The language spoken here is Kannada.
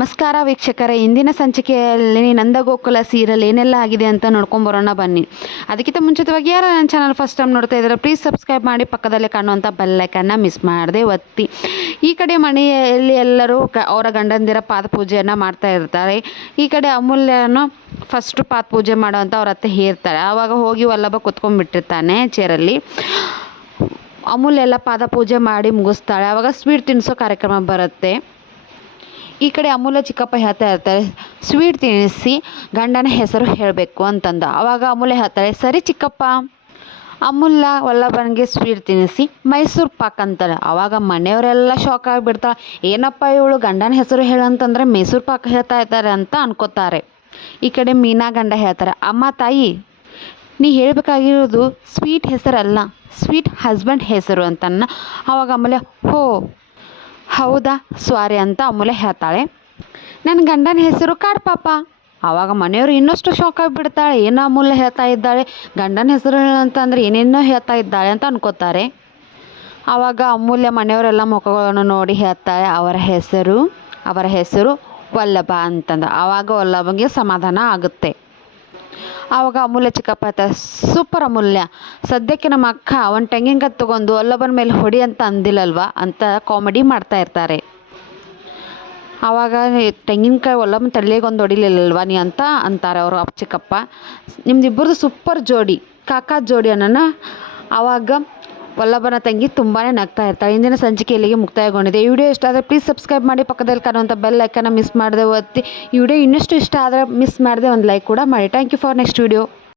ನಮಸ್ಕಾರ ವೀಕ್ಷಕರೇ, ಇಂದಿನ ಸಂಚಿಕೆಯಲ್ಲಿ ನಂದಗೋಕುಲ ಸೀರಿಯಲ್ ಏನೆಲ್ಲ ಆಗಿದೆ ಅಂತ ನೋಡ್ಕೊಂಬರೋಣ ಬನ್ನಿ. ಅದಕ್ಕಿಂತ ಮುಂಚಿತವಾಗಿ ಯಾರು ನನ್ನ ಚಾನಲ್ ಫಸ್ಟ್ ಟೈಮ್ ನೋಡ್ತಾ ಇದ್ದಾರೆ ಪ್ಲೀಸ್ ಸಬ್ಸ್ಕ್ರೈಬ್ ಮಾಡಿ, ಪಕ್ಕದಲ್ಲೇ ಕಾಣುವಂಥ ಬೆಲ್ಲೈಕನ್ನ ಮಿಸ್ ಮಾಡದೆ ಒತ್ತಿ. ಈ ಕಡೆ ಮನೆಯಲ್ಲಿ ಎಲ್ಲರೂ ಅವರ ಗಂಡಂದಿರ ಪಾದಪೂಜೆಯನ್ನು ಮಾಡ್ತಾ ಇರ್ತಾರೆ. ಈ ಕಡೆ ಅಮೂಲ್ಯನು ಫಸ್ಟ್ ಪಾದಪೂಜೆ ಮಾಡೋವಂಥ ಅವ್ರ ಅತ್ತೆ ಹೇರ್ತಾಳೆ. ಆವಾಗ ಹೋಗಿ ವಲ್ಲಭ ಕುತ್ಕೊಂಡ್ಬಿಟ್ಟಿರ್ತಾನೆ ಚೇರಲ್ಲಿ. ಅಮೂಲ್ಯ ಎಲ್ಲ ಪಾದಪೂಜೆ ಮಾಡಿ ಮುಗಿಸ್ತಾಳೆ. ಆವಾಗ ಸ್ವೀಟ್ ತಿನ್ನಿಸೋ ಕಾರ್ಯಕ್ರಮ ಬರುತ್ತೆ. ಈ ಕಡೆ ಅಮೂಲ್ಯ ಚಿಕ್ಕಪ್ಪ ಹೇಳ್ತಾ ಇರ್ತಾರೆ, ಸ್ವೀಟ್ ತಿನ್ನಿಸಿ ಗಂಡನ ಹೆಸರು ಹೇಳಬೇಕು ಅಂತಂದು. ಆವಾಗ ಅಮೂಲ್ಯ ಹೇಳ್ತಾಳೆ, ಸರಿ ಚಿಕ್ಕಪ್ಪ. ಅಮೂಲ್ಯ ವಲ್ಲಭನಿಗೆ ಸ್ವೀಟ್ ತಿನ್ನಿಸಿ ಮೈಸೂರು ಪಾಕ್ ಅಂತಾಳೆ. ಆವಾಗ ಮನೆಯವರೆಲ್ಲ ಶಾಕ್ ಆಗಿಬಿಡ್ತಾಳೆ. ಏನಪ್ಪ ಇವಳು ಗಂಡನ ಹೆಸರು ಹೇಳಂತಂದರೆ ಮೈಸೂರು ಪಾಕ್ ಹೇಳ್ತಾ ಇದ್ದಾರೆ ಅಂತ ಅನ್ಕೋತಾರೆ. ಈ ಕಡೆ ಮೀನಾ ಗಂಡ ಹೇಳ್ತಾರೆ, ಅಮ್ಮ ತಾಯಿ ನೀ ಹೇಳಬೇಕಾಗಿರೋದು ಸ್ವೀಟ್ ಹೆಸರಲ್ಲ, ಸ್ವೀಟ್ ಹಸ್ಬೆಂಡ್ ಹೆಸರು ಅಂತನ್ನ. ಆವಾಗ ಅಮೂಲ್ಯ ಹೌದಾ ಸಾರಿ ಅಂತ ಅಮೂಲ್ಯ ಹೇಳ್ತಾಳೆ. ನನ್ನ ಗಂಡನ ಹೆಸರು ಕಾಡ್ ಪಾಪ. ಆವಾಗ ಮನೆಯವರು ಇನ್ನಷ್ಟು ಶಾಕ್ ಆಗಿಬಿಡ್ತಾಳೆ. ಏನೋ ಅಮೂಲ್ಯ ಹೇಳ್ತಾ ಇದ್ದಾಳೆ, ಗಂಡನ ಹೆಸರು ಅಂತಂದರೆ ಏನೇನೋ ಹೇಳ್ತಾ ಇದ್ದಾಳೆ ಅಂತ ಅನ್ಕೋತಾರೆ. ಆವಾಗ ಅಮೂಲ್ಯ ಮನೆಯವರೆಲ್ಲ ಮುಖಗಳನ್ನು ನೋಡಿ ಹೇಳ್ತಾಳೆ, ಅವರ ಹೆಸರು ವಲ್ಲಭ ಅಂತಂದು. ಆವಾಗ ವಲ್ಲಭಗೆ ಸಮಾಧಾನ ಆಗುತ್ತೆ. ಆವಾಗ ಅಮೂಲ್ಯ ಚಿಕ್ಕಪ್ಪ ಹೇಳ್ತಾರೆ, ಸೂಪರ್ ಅಮೂಲ್ಯ, ಸದ್ಯಕ್ಕೆ ನಮ್ಮ ಅಕ್ಕ ಒಂದು ತೆಂಗಿನಕಾಯಿ ತೊಗೊಂಡು ವಲ್ಲಭನ ಮೇಲೆ ಹೊಡಿ ಅಂತ ಅಂದಿಲ್ಲಲ್ವಾ ಅಂತ ಕಾಮಿಡಿ ಮಾಡ್ತಾ ಇರ್ತಾರೆ. ಆವಾಗ ತೆಂಗಿನಕಾಯಿ ವಲ್ಲಭನ ತಲೆಗೊಂದು ಹೊಡಿಲಿಲ್ಲಲ್ವ ನೀ ಅಂತ ಅಂತಾರೆ ಅವರು ಚಿಕ್ಕಪ್ಪ. ನಿಮ್ದಿಬ್ಬರದು ಸೂಪರ್ ಜೋಡಿ, ಕಾಕಾ ಜೋಡಿ ಅನ್ನೋಣ. ಆವಾಗ ವಲ್ಲಭನ ತಂಗಿ ತುಂಬಾ ನಗ್ತಾ ಇರ್ತಾಳೆ. ಇಂದಿನ ಸಂಚಿಕೆ ಇಲ್ಲಿಗೆ ಮುಕ್ತಾಯಗೊಂಡಿದೆ. ಈ ವಿಡಿಯೋ ಇಷ್ಟ ಆದರೆ ಪ್ಲೀಸ್ ಸಬ್ಸ್ಕ್ರೈಬ್ ಮಾಡಿ, ಪಕ್ಕದಲ್ಲಿ ಕಾಣುವಂಥ ಬೆಲ್ ಐಕನ್ನ ಮಿಸ್ ಮಾಡದೆ ಒತ್ತಿ. ಈ ವಿಡಿಯೋ ಇನ್ನಷ್ಟು ಇಷ್ಟ ಆದರೆ ಮಿಸ್ ಮಾಡದೆ ಒಂದು ಲೈಕ್ ಕೂಡ ಮಾಡಿ. Thank you for next video.